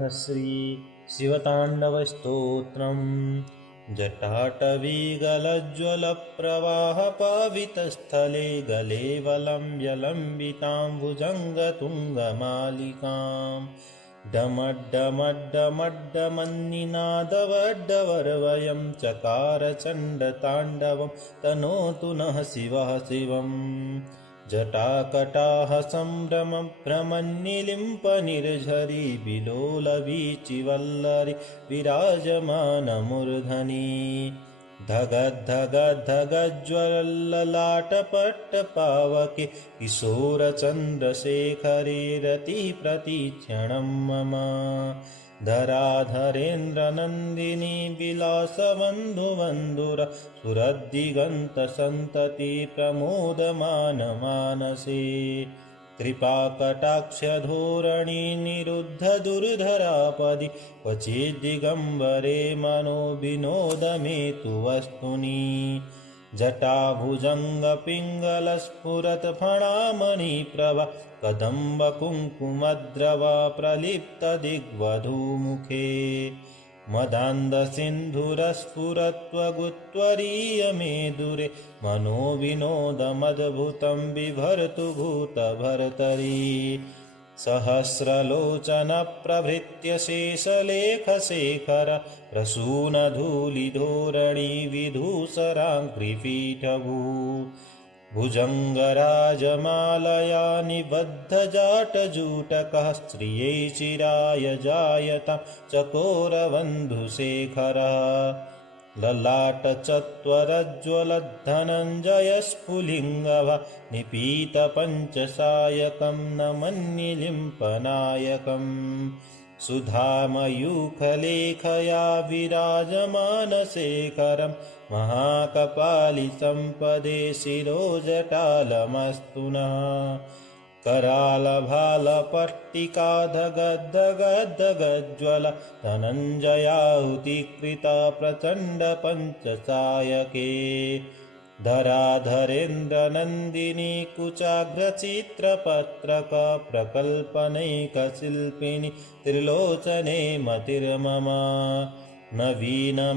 अथ श्री शिवताण्डवस्तोत्रम्। जटाटवीगलज्ज्वलप्रवाहपावितस्थले गले वलम्ब्यलम्बितां भुजङ्गतुङ्गमालिकाम् डमड्डमड्डमड्डमन्निनादवड्डवर्वयं चकार चण्डताण्डवं तनोतु नः शिवः शिवम्। जटाकटाः सम्भ्रमभ्रमन्निलिम्पनिर्झरी विलोलवीचिवल्लरी विराजमानमूर्धनि धगद्धगद्धगज्ज्वलल्ललाटपट्टपावके किशोरचन्द्रशेखरे रतिप्रतीक्षणं मम। धराधरेन्द्रनन्दिनी विलासबन्धुबन्धुर सुरद्दिगन्तसन्तति प्रमोदमानमानसे कृपाकटाक्षधोरणी निरुद्धदुर्धरापदि क्वचिद्दिगम्बरे मनो विनोदमेतु वस्तुनि। जटाभुजङ्गपिङ्गलस्फुरत्फणामणिप्रभा कदम्बकुङ्कुमद्रवा प्रलिप्तदिग्वधूमुखे मदान्धसिन्धुरस्फुरत्वगुत्वरीयमेदुरे मनोविनोदमद्भुतं बिभर्तु भूतभर्तरि। सहस्रलोचनप्रभृत्य शेषलेखशेखर प्रसूनधूलिधोरणी विधूसराङ्घ्रिपीठभू भुजङ्गराजमालया निबद्धजाटजूटकः स्त्रियै चिराय जायतां चकोरबन्धुशेखरः। ललाटचत्वरज्ज्वलद्धनञ्जयस्फुलिङ्गभा निपीतपञ्चसायकं नमन्निलिम्पनायकम् सुधामयूखलेखया विराजमानशेखरं महाकपालिसम्पदे शिरोजटालमस्तु नः। करालभालपट्टिकाधगद्धगद्धगज्ज्वल धनञ्जयाहुतिकृता प्रचण्डपञ्चसायके धराधरेन्द्रनन्दिनी कुचाग्रचित्रपत्रक प्रकल्पनैकशिल्पिनि त्रिलोचने मतिर्मम। नवीनमेघमण्डले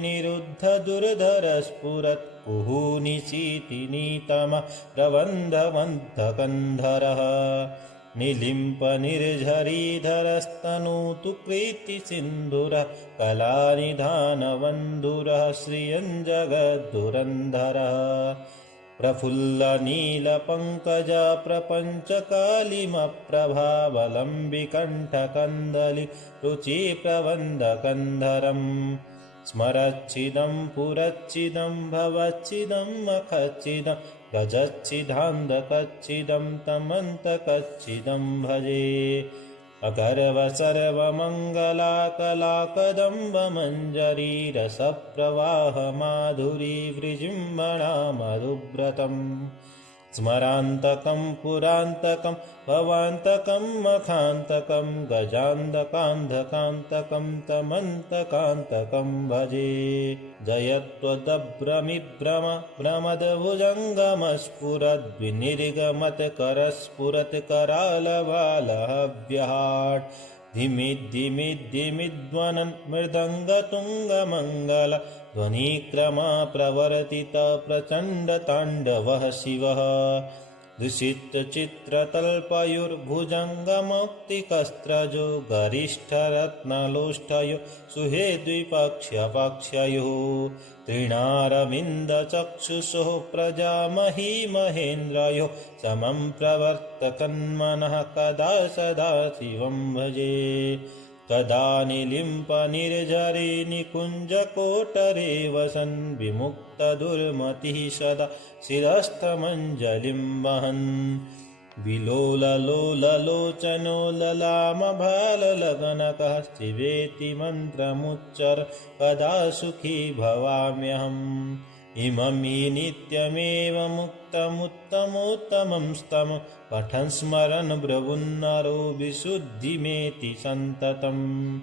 निरुद्धदुर्धरस्फुरत् कुहूनिशीतिनीतमः प्रबन्धवन्तकन्धरः निलिम्पनिर्झरीधरस्तनूतु कृतिसिन्धुरः कलानिधानबन्धुरः श्रियञ्जगद्धुरन्धरः। प्रफुल्लनीलपङ्कजा प्रपञ्चकालिमप्रभावलम्बिकण्ठकन्दलि रुचिप्रबन्धकन्धरम् स्मरच्छिदं पुरच्छिदं भवच्छिदं मखच्छिदं गजच्छिदान्धकच्छिदं तमन्तकच्छिदं भजे। अगर्वसर्वमङ्गलाकलाकदम्बमञ्जरी रसप्रवाहमाधुरी विजृम्भणा मधुव्रतम् स्मरान्तकं पुरान्तकं भवान्तकं मखान्तकं गजान्तकान्धकान्तकं तमन्तकान्तकं भजे। जयत्वदभ्रमिभ्रम भ्रमदभुजङ्गमस्फुरद्विनिर्गमत्करस्फुरत्करालबालहव्यहाट् धिमिद्धिमिद्धिमिध्वनन् मृदङ्गतुङ्गमङ्गल ध्वनिक्रमा प्रवर्तित प्रचण्डताण्डवः शिवः। दुषितचित्रतल्पयोर्भुजङ्गमौक्तिकस्त्रजो गरिष्ठरत्नलोष्ठयो सुहेद्विपक्ष्यपक्षयोः तृणारविन्दचक्षुषोः प्रजामही महेन्द्रयोः समं प्रवर्तकन्मनः कदा सदा शिवं भजे। कदा निलिम्पनिर्झरे निकुञ्जकोटरे वसन् विमुक्तदुर्मतिः सदा शिरस्थमञ्जलिं वहन् विलोललोललोचनो ललामभाललगनकः शिवेति मन्त्रमुच्चर कदा सुखी भवाम्यहम्। इमं हि नित्यमेवमुक्तमुत्तमोत्तमं स्तम पठन् स्मरन् ब्रवुन्नरो विशुद्धिमेति सन्ततम्।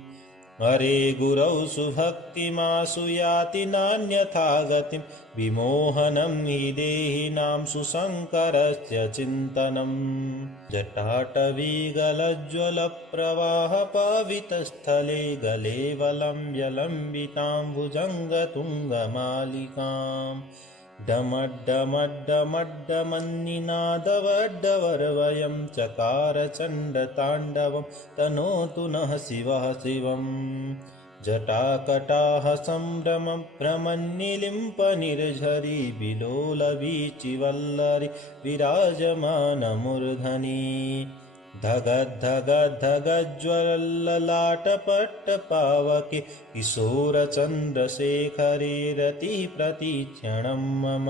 हरे गुरौ सुभक्तिमासु याति नान्यथा गतिं विमोहनं हि देहिनां सुशङ्करस्य चिन्तनम् जटाटवीगलज्ज्वलप्रवाहपावितस्थले गले वलम्ब्यलम्बितां भुजङ्गतुङ्गमालिकाम् डमड्डमड्डमड्डमन्निनादवड्डवर्वयं चकार चण्डताण्डवं तनोतु नः शिवः शिवम् जटाकटाः सम्भ्रमभ्रमन्निलिम्पनिर्झरी विलोलवीचिवल्लरी विराजमानमूर्धनि धगद्धगद्धगज्ज्वलल्ललाटपट्टपावके किशोरचन्द्रशेखरे रतिप्रतीक्षणं मम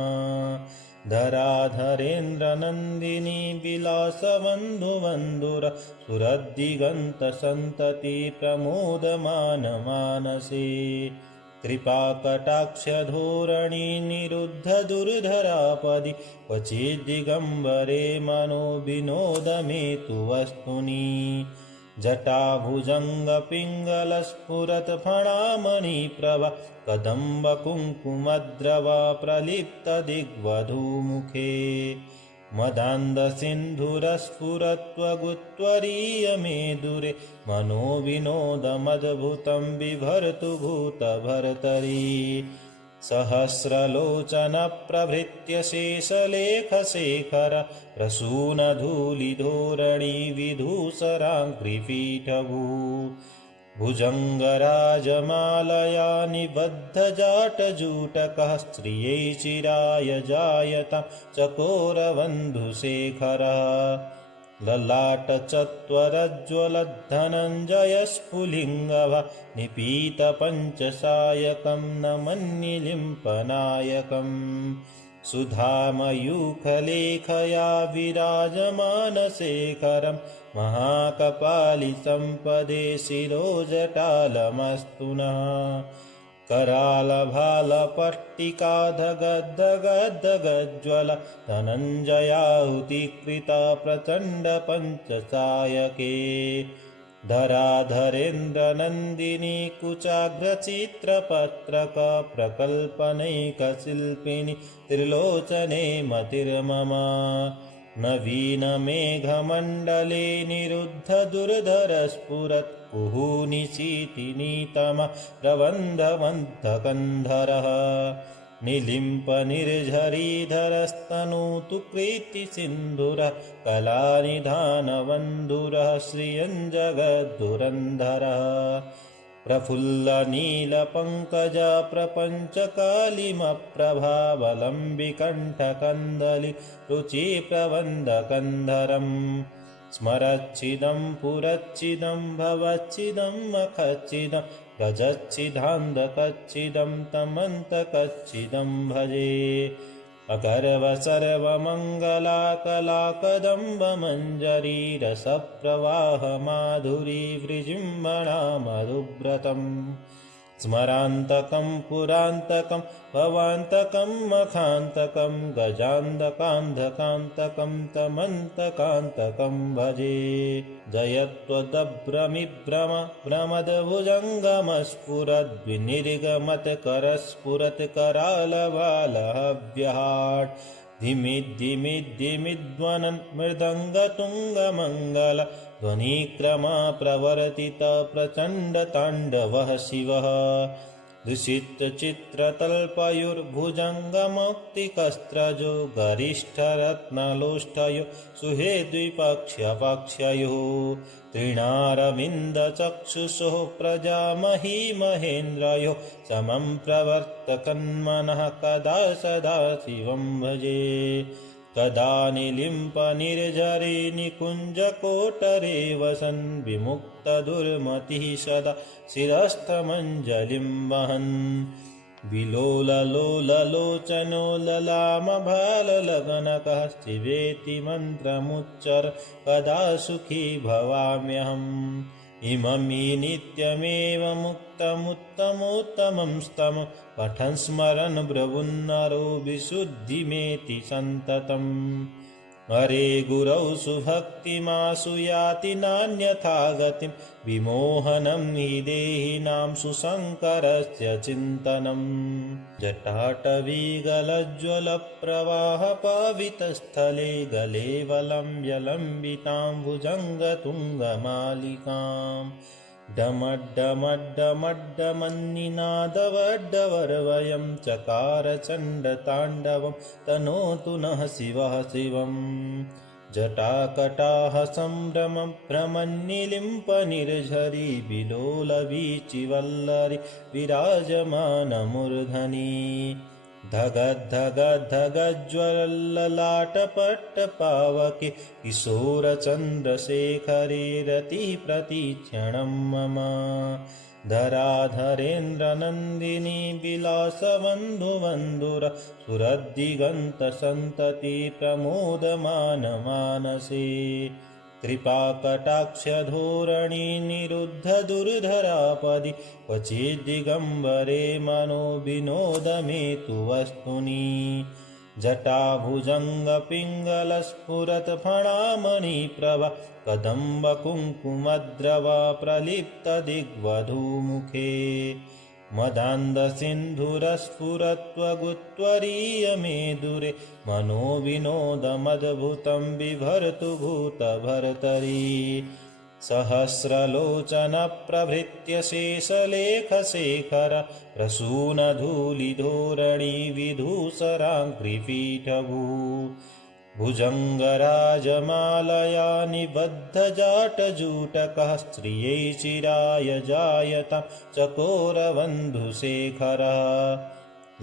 धराधरेन्द्रनन्दिनी विलासबन्धुबन्धुर सुरद्दिगन्तसन्तति प्रमोदमानमानसे कृपाकटाक्षधोरणी निरुद्धदुर्धरापदि क्वचिद्दिगम्बरे मनो विनोदमेतु वस्तुनि जटाभुजङ्गपिङ्गलस्फुरत्फणामणिप्रभा कदम्बकुङ्कुमद्रवा प्रलिप्तदिग्वधूमुखे मदान्धसिन्धुरस्फुरत्वगुत्वरीयमेदुरे मनोविनोदमद्भुतं बिभर्तु भूतभर्तरि सहस्रलोचनप्रभृत्य शेषलेखशेखर प्रसूनधूलिधोरणी विधूसराङ्घ्रिपीठभू भुजङ्गराजमालया निबद्धजाटजूटकः स्त्रियै चिराय जायतां चकोरबन्धुशेखरः ललाटचत्वरज्ज्वलद्धनञ्जयस्फुलिङ्गभा निपीतपञ्चसायकं नमन्निलिम्पनायकम् सुधामयूखलेखया विराजमानशेखरं महाकपालिसम्पदे शिरोजटालमस्तु नः करालभालपट्टिकाधगद्धगद्धगज्ज्वल धनञ्जयाहुतिकृता प्रचण्डपञ्चसायके धराधरेन्द्रनन्दिनी कुचाग्रचित्रपत्रक प्रकल्पनैकशिल्पिनि त्रिलोचने मतिर्मम नवीनमेघमण्डले निरुद्धदुर्धरस्फुरत् कुहूनिशीतिनीतमः प्रबन्धवन्तकन्धरः निलिम्पनिर्झरीधरस्तनूतु कृतिसिन्धुरः कलानिधानबन्धुरः श्रियञ्जगद्धुरन्धरः प्रफुल्लनीलपङ्कजा प्रपञ्चकालिमप्रभावलम्बिकण्ठकन्दलि रुचिप्रबन्धकन्धरम् स्मरच्छिदं पुरच्छिदं भवच्छिदं मखच्छिदं गजच्छिदान्धकच्छिदं तमन्तकच्छिदं भजे अगर्वसर्वमङ्गलाकलाकदम्बमञ्जरी रसप्रवाहमाधुरी विजृम्भणा मधुव्रतम् स्मरान्तकं पुरान्तकं भवान्तकं मखान्तकं गजान्तकान्धकान्तकं तमन्तकान्तकं भजे जयत्वदभ्रमिभ्रम भ्रमदभुजङ्गमस्फुरद्विनिर्गमत्करस्फुरत्करालबालहव्यहाट् धिमिद्धिमिद्धिमिध्वनन् मृदङ्गतुङ्गमङ्गल ध्वनिक्रमा प्रवर्तित प्रचण्डताण्डवः शिवः दुषितचित्रतल्पयोर्भुजङ्गमौक्तिकस्त्रजो गरिष्ठरत्नलोष्ठयो सुहेद्विपक्ष्यपक्षयोः तृणारविन्दचक्षुषोः प्रजामही महेन्द्रयोः समं प्रवर्तकन्मनः कदा सदा शिवं भजे कदा निलिम्पनिर्झरे निकुञ्जकोटरे वसन् विमुक्तदुर्मतिः सदा शिरस्थमञ्जलिं वहन् विलोललोललोचनो ललामभाललगनकः शिवेति मन्त्रमुच्चर कदा सुखी भवाम्यहम् इमं हि नित्यमेव मुक्तमुत्तमोत्तमं स्तमं पठन् स्मरन् ब्रवुन्नरो विशुद्धिमेति सन्ततम् हरे गुरौ सुभक्तिमासु याति नान्यथा गतिं विमोहनं हि देहिनां सुशङ्करस्य चिन्तनम् जटाटवीगलज्ज्वलप्रवाहपावितस्थले गले वलम्ब्यलम्बितां भुजङ्गतुङ्गमालिकाम् डमड्डमड्डमड्डमन्निनादवड्डवर्वयं चकार चण्डताण्डवं तनोतु नः शिवः शिवम् जटाकटाः सम्भ्रमभ्रमन्निलिम्पनिर्झरी विलोलवीचिवल्लरी विराजमानमूर्धनि धगद्धगद्धगज्ज्वलल्ललाटपट्टपावके किशोरचन्द्रशेखरे रतिप्रतीक्षणं मम धराधरेन्द्रनन्दिनी विलासबन्धुबन्धुर सुरद्दिगन्तसन्तति प्रमोदमानमानसे कृपाकटाक्षधोरणी निरुद्धदुर्धरापदि क्वचिद्दिगम्बरे मनो विनोदमेतु वस्तुनि जटाभुजङ्गपिङ्गलस्फुरत्फणामणिप्रभा कदम्बकुङ्कुमद्रवा प्रलिप्तदिग्वधूमुखे मदान्धसिन्धुरस्फुरत्वगुत्वरीयमेदुरे मनोविनोदमद्भुतं बिभर्तु भूतभर्तरि सहस्रलोचनप्रभृत्य शेषलेखशेखर प्रसूनधूलिधोरणी विधूसराङ्घ्रिपीठभू भुजङ्गराजमालया निबद्धजाटजूटकः स्त्रियै चिराय जायतां चकोरबन्धुशेखरः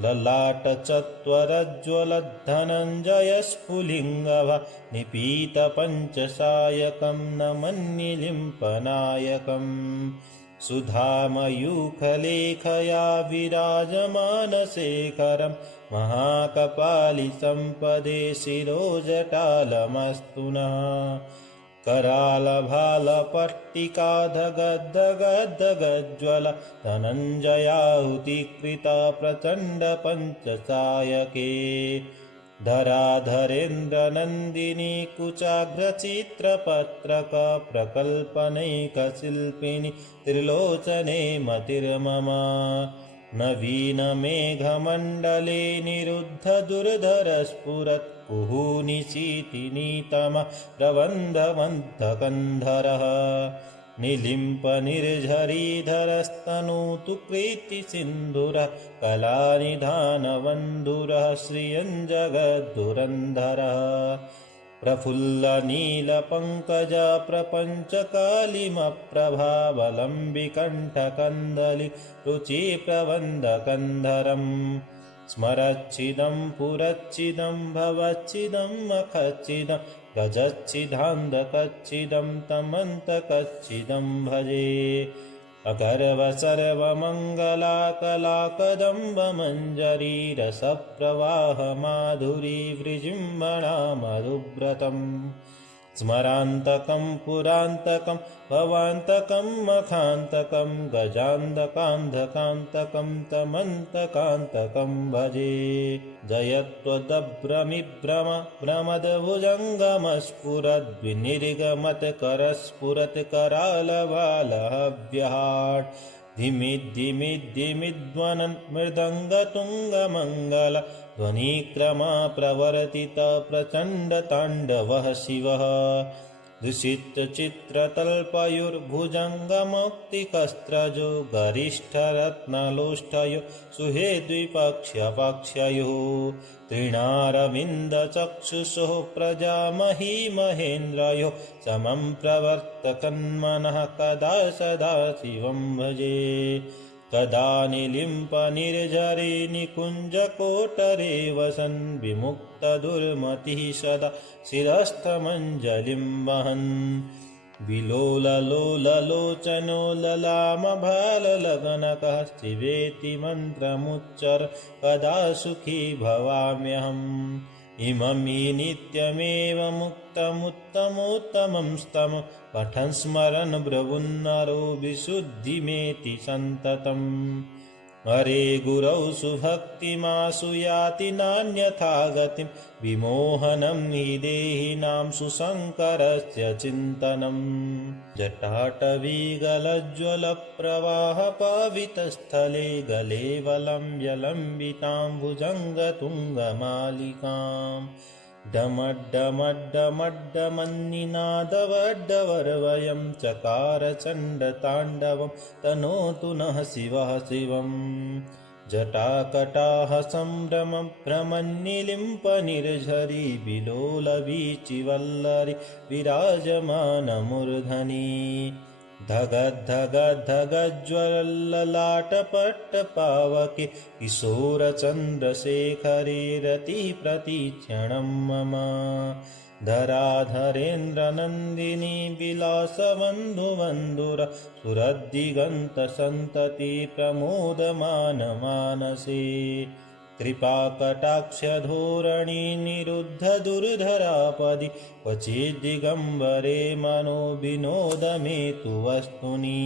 ललाटचत्वरज्ज्वलद्धनञ्जयस्फुलिङ्गभा निपीतपञ्चसायकं नमन्निलिम्पनायकम् सुधामयूखलेखया विराजमानशेखरं महाकपालिसम्पदे शिरोजटालमस्तु नः करालभालपट्टिकाधगद्धगद्धगज्ज्वल धनञ्जयाहुतिकृता प्रचण्डपञ्चसायके धराधरेन्द्रनन्दिनी कुचाग्रचित्रपत्रक प्रकल्पनैकशिल्पिनि त्रिलोचने मतिर्मम नवीनमेघमण्डले निरुद्धदुर्धरस्फुरत् कुहूनिशीतिनीतमः प्रबन्धवन्तकन्धरः निलिम्पनिर्झरीधरस्तनूतु कृतिसिन्धुरः कलानिधानबन्धुरः श्रियञ्जगद्धुरन्धरः प्रफुल्लनीलपङ्कजा प्रपञ्चकालिमप्रभावलम्बिकण्ठकन्दलि रुचिप्रबन्धकन्धरम् स्मरच्छिदं पुरच्छिदं भवच्छिदं मखच्छिदं गजच्छिदान्धकच्छिदं तमन्तकच्छिदं भजे अगर्व सर्वमङ्गलाकलाकदम्बमञ्जरी रसप्रवाहमाधुरी विजृम्भणा मधुव्रतम् स्मरान्तकं पुरान्तकं भवान्तकं मखान्तकं गजान्तकान्धकान्तकं तमन्तकान्तकं भजे जयत्वदभ्रमिभ्रम भ्रमदभुजङ्गमस्फुरद्विनिर्गमत्करस्फुरत्करालबालहव्यहाट् धिमिद्धिमिद्धिमिध्वनन् मृदङ्गतुङ्गमङ्गल ध्वनिक्रमा प्रवर्तित प्रचण्डताण्डवः शिवः दुषितचित्रतल्पयोर्भुजङ्गमौक्तिकस्त्रजो गरिष्ठरत्नलोष्ठयो सुहेद्विपक्ष्यपक्ष्ययोः तृणारविन्दचक्षुषोः प्रजामही महेन्द्रयोः समं प्रवर्तकन्मनः कदा सदा शिवं भजे कदा निलिम्पनिर्झरे निकुञ्जकोटरे वसन् विमुक्तदुर्मतिः सदा शिरस्थमञ्जलिं वहन् विलोललोललोचनो ललामभाललगनकः शिवेति मन्त्रमुच्चर कदा सुखी भवाम्यहम् इमं हि नित्यमेव मुक्तमुत्तमोत्तमं स्तम पठन् स्मरन् ब्रवुन्नरो विशुद्धिमेति सन्ततम् हरे गुरौ सुभक्तिमासु याति नान्यथा गतिं विमोहनं हि देहिनां सुशङ्करस्य चिन्तनम् जटाटवीगलज्ज्वलप्रवाहपावितस्थले गले वलम्ब्यलम्बितां भुजङ्गतुङ्गमालिकाम् डमड्डमड्डमड्डमन्निनादवड्डवर्वयं चकार चण्डताण्डवं तनोतु नः शिवः शिवम् जटाकटाः सम्भ्रमभ्रमन्निलिम्पनिर्झरी विलोलवीचिवल्लरी विराजमानमूर्धनि धगद्धगद्धगज्ज्वलल्ललाटपट्टपावके किशोरचन्द्रशेखरे रतिप्रतीक्षणं मम धराधरेन्द्रनन्दिनी विलासबन्धुबन्धुर सुरद्दिगन्तसन्तति प्रमोदमानमानसे कृपाकटाक्षधोरणी निरुद्धदुर्धरापदि क्वचिद्दिगम्बरे मनो विनोदमेतु वस्तुनि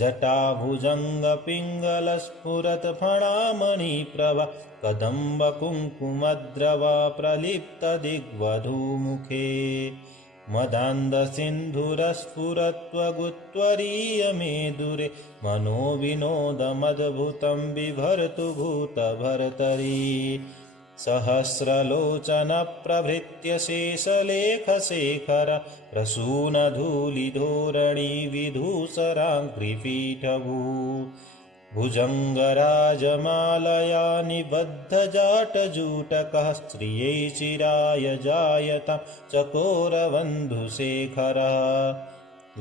जटाभुजङ्गपिङ्गलस्फुरत्फणामणिप्रभा कदम्बकुङ्कुमद्रवा प्रलिप्तदिग्वधूमुखे मदान्धसिन्धुरस्फुरत्वगुत्वरीयमेदुरे मनोविनोदमद्भुतं बिभर्तु भूतभर्तरि सहस्रलोचनप्रभृत्य शेषलेखशेखर प्रसूनधूलिधोरणी विधूसराङ्घ्रिपीठभू भुजङ्गराजमालया निबद्धजाटजूटकः स्त्रियै चिराय जायतां चकोरबन्धुशेखरः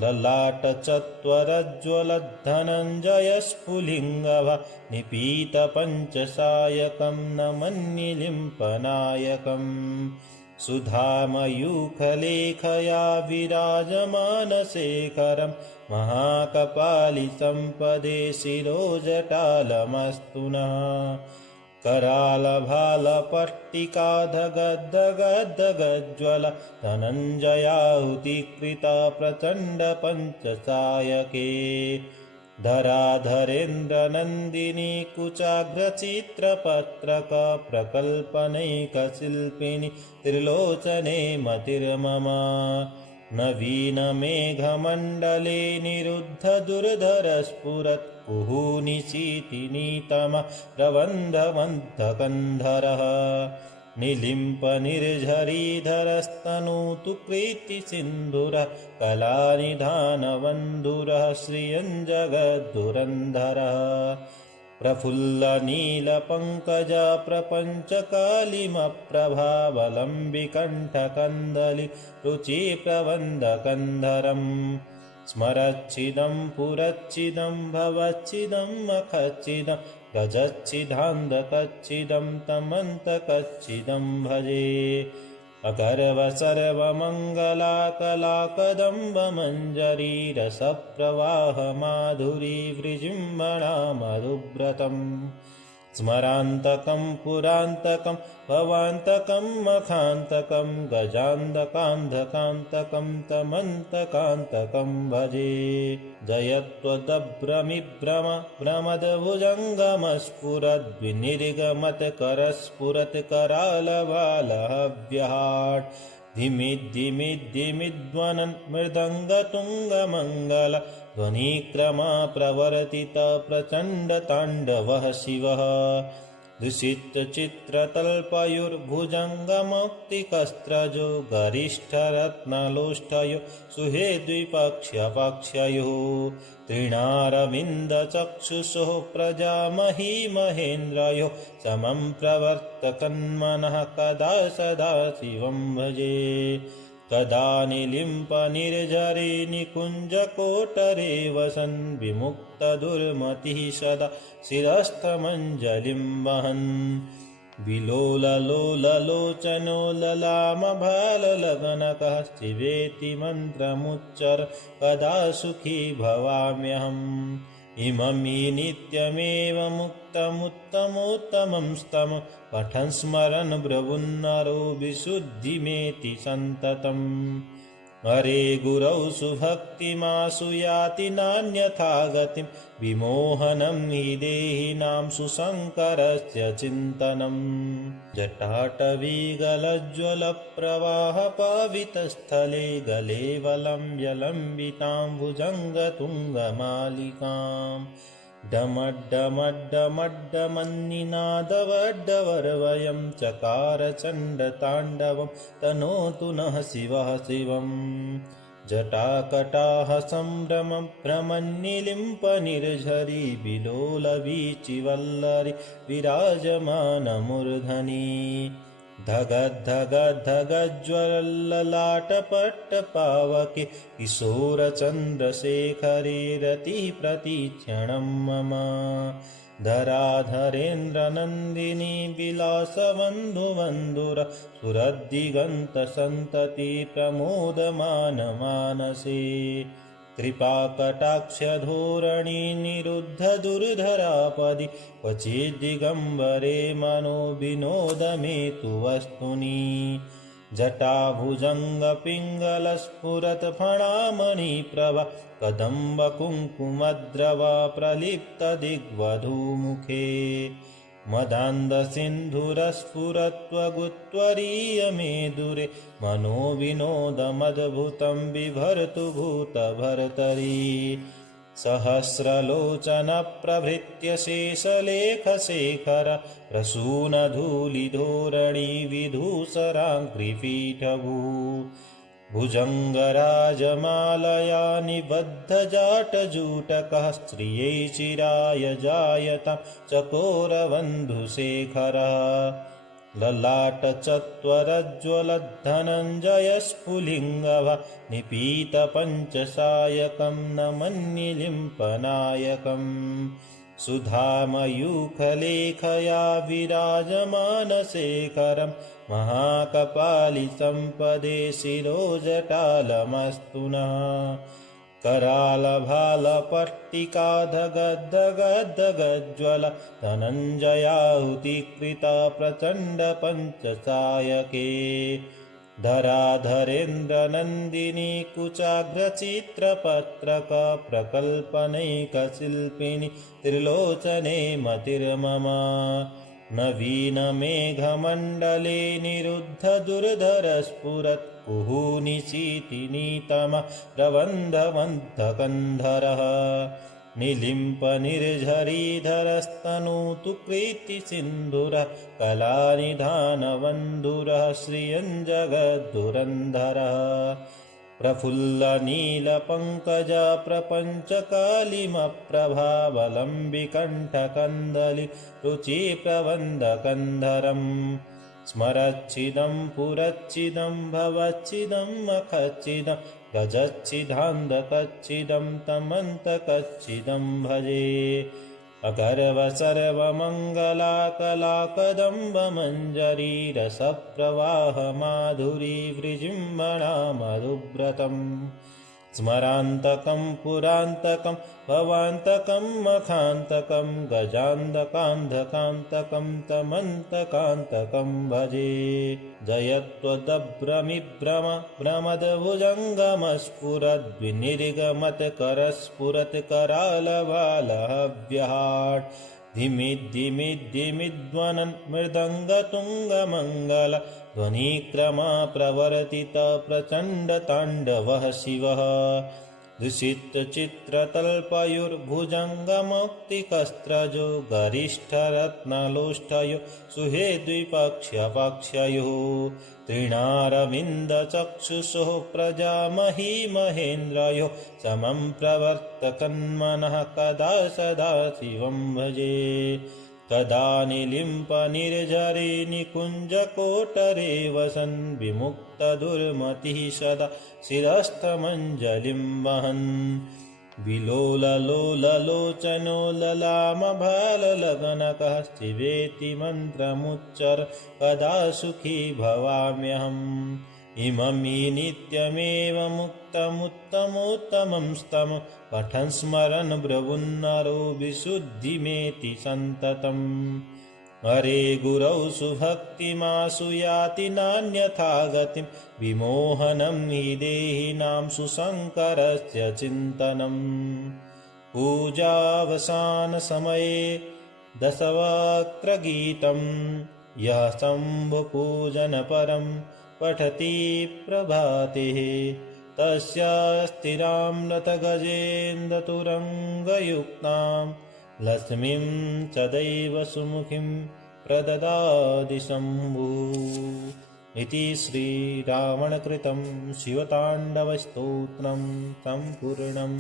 ललाटचत्वरज्ज्वलद्धनञ्जयस्फुलिङ्गभा निपीतपञ्चसायकं नमन्निलिम्पनायकम् सुधामयूखलेखया विराजमानशेखरं महाकपालिसम्पदे शिरोजटालमस्तु नः करालभालपट्टिकाधगद्धगद्धगज्ज्वल धनञ्जयाहुतिकृता प्रचण्डपञ्चसायके धराधरेन्द्रनन्दिनी कुचाग्रचित्रपत्रक प्रकल्पनैकशिल्पिनि त्रिलोचने मतिर्मम नवीनमेघमण्डले निरुद्धदुर्धरस्फुरत् कुहूनिशीतिनीतम प्रबन्धवन्तकन्धरः निलिम्पनिर्झरीधरस्तनूतु कृतिसिन्धुरः कलानिधानबन्धुरः श्रियञ्जगद्धुरन्धरः प्रफुल्लनीलपङ्कज प्रपञ्चकालिमप्रभावलम्बिकण्ठकन्दलि रुचिप्रबन्धकन्धरम् स्मरच्छिदं पुरच्छिदं भवच्छिदं मखच्छिदं गजच्छिदान्धकच्छिदं तमन्तकच्छिदं भजे अगर्व सर्वमङ्गलाकलाकदम्बमञ्जरी रसप्रवाहमाधुरी विजृम्भणा मधुव्रतम् स्मरान्तकं पुरान्तकं भवान्तकं मखान्तकं गजान्तकान्धकान्तकं तमन्तकान्तकं भजे जयत्वदभ्रमिभ्रम भ्रमदभुजङ्गमस्फुरद्विनिर्गमत्करस्फुरत्करालबालहव्यहाट् धिमिद्धिमिद्धिमिध्वनन् मृदङ्गतुङ्गमङ्गल ध्वनिक्रमा प्रवर्तित प्रचण्डताण्डवः शिवः दुषितचित्रतल्पयोर्भुजङ्गमौक्तिकस्त्रजो गरिष्ठरत्नलोष्ठयो सुहेद्विपक्ष्यपक्षयोः तृणारविन्दचक्षुषोः प्रजामही महेन्द्रयोः समं प्रवर्तकन्मनः कदा सदा शिवं भजे कदा निलिम्पनिर्झरे निकुञ्जकोटरे वसन् विमुक्तदुर्मतिः सदा शिरस्थमञ्जलिं वहन् विलोललोललोचनो ललामभाललगनकः शिवेति मन्त्रमुच्चर कदा सुखी भवाम्यहम् इमं हि नित्यमेव मुक्तमुत्तमोत्तमं स्तम पठन् स्मरन् ब्रवुन्नरो विशुद्धिमेति सन्ततम् हरे गुरौ सुभक्तिमासु याति नान्यथा गतिं विमोहनं हि देहिनां सुशङ्करस्य चिन्तनम् जटाटवीगलज्ज्वलप्रवाहपावितस्थले गले वलम्ब्यलम्बितां भुजङ्गतुङ्गमालिकाम् डमड्डमड्डमड्डमन्निनादवड्डवर्वयं चकार चण्डताण्डवं तनोतु नः शिवः शिवम् जटाकटाः सम्भ्रमभ्रमन्निलिम्पनिर्झरी विलोलवीचिवल्लरी विराजमानमूर्धनि धगद्धगद्धगज्ज्वलल्ललाटपट्टपावके किशोरचन्द्रशेखरे रतिप्रतीक्षणं मम धराधरेन्द्रनन्दिनी विलासबन्धुबन्धुर सुरद्दिगन्तसन्तति प्रमोदमानमानसे कृपाकटाक्षधोरणी निरुद्धदुर्धरापदि क्वचिद्दिगम्बरे मनो विनोदमेतु वस्तुनि जटाभुजङ्गपिङ्गलस्फुरत्फणामणिप्रभा कदम्बकुङ्कुमद्रवा प्रलिप्तदिग्वधूमुखे मदान्धसिन्धुरस्फुरत्वगुत्वरीयमेदुरे मनोविनोदमद्भुतं बिभर्तु भूतभर्तरि सहस्रलोचनप्रभृत्य शेषलेखशेखर प्रसूनधूलिधोरणी विधूसराङ्घ्रिपीठभू भुजङ्गराजमालया निबद्धजाटजूटकः स्त्रियै चिराय जायतां चकोरबन्धुशेखरः ललाटचत्वरज्ज्वलद्धनञ्जयस्फुलिङ्गभा निपीतपञ्चसायकं नमन्निलिम्पनायकम् सुधामयूखलेखया विराजमानशेखरं महाकपालिसम्पदे शिरोजटालमस्तु नः करालभालपट्टिकाधगद्धगद्धगज्ज्वल धनञ्जयाहुतिकृता प्रचण्डपञ्चसायके धराधरेन्द्रनन्दिनी कुचाग्रचित्रपत्रक प्रकल्पनैकशिल्पिनि त्रिलोचने मतिर्मम नवीनमेघमण्डले निरुद्धदुर्धरस्फुरत् कुहूनिशीतिनीतम प्रबन्धवन्तकन्धरः निलिम्पनिर्झरीधरस्तनूतु कृतिसिन्धुरः कलानिधानबन्धुरः श्रियञ्जगद्धुरन्धरः प्रफुल्लनीलपङ्कजा प्रपञ्चकालिमप्रभावलम्बिकण्ठकन्दलि रुचिप्रबन्धकन्धरम् स्मरच्छिदं पुरच्छिदं भवच्छिदं मखच्छिदं गजच्छिदान्धकच्छिदं तमन्तकच्छिदं भजे अगर्वसर्वमङ्गलाकलाकदम्बमञ्जरी रसप्रवाहमाधुरी विजृम्भणा मधुव्रतम् स्मरान्तकं पुरान्तकं भवान्तकं मखान्तकं गजान्तकान्धकान्तकं तमन्तकान्तकं भजे जयत्वदभ्रमिभ्रम भ्रमदभुजङ्गमस्फुरद्विनिर्गमत्करस्फुरत्करालबालहव्यहाट् धिमिद्धिमिद्धिमिध्वनन् मृदङ्गतुङ्गमङ्गल ध्वनिक्रमा प्रवर्तित प्रचण्डताण्डवः शिवः दुषितचित्रतल्पयोर्भुजङ्गमौक्तिकस्त्रजो गरिष्ठरत्नलोष्ठयो सुहेद्विपक्ष्यपक्षयोः तृणारविन्दचक्षुषोः प्रजामही महेन्द्रयोः समं प्रवर्तकन्मनः कदा सदा शिवं भजे तदा निलिम्पनिर्झरे निकुञ्जकोटरे वसन् विमुक्तदुर्मतिः सदा शिरस्थमञ्जलिं वहन् विलोललोललोचनो ललामभाललगनकः शिवेति मन्त्रमुच्चर कदा सुखी भवाम्यहम् इमं हि नित्यमेव मुक्तमुत्तमोत्तमं स्तमं पठन् स्मरन् ब्रवुन्नरो विशुद्धिमेति सन्ततम् हरे गुरौ सुभक्तिमासु याति नान्यथा गतिं विमोहनं हि देहिनां सुशङ्करस्य चिन्तनम् पूजावसानसमये दशवक्त्रगीतं यः शम्भुपूजनपरं पठति प्रभाते तस्य स्थिरामृतगजेन्द्रतुरङ्गयुक्तां लक्ष्मीं सदैव सुमुखीं प्रददाति शम्भुः इति श्रीरावणकृतं शिवताण्डवस्तोत्रं सम्पूर्णम्।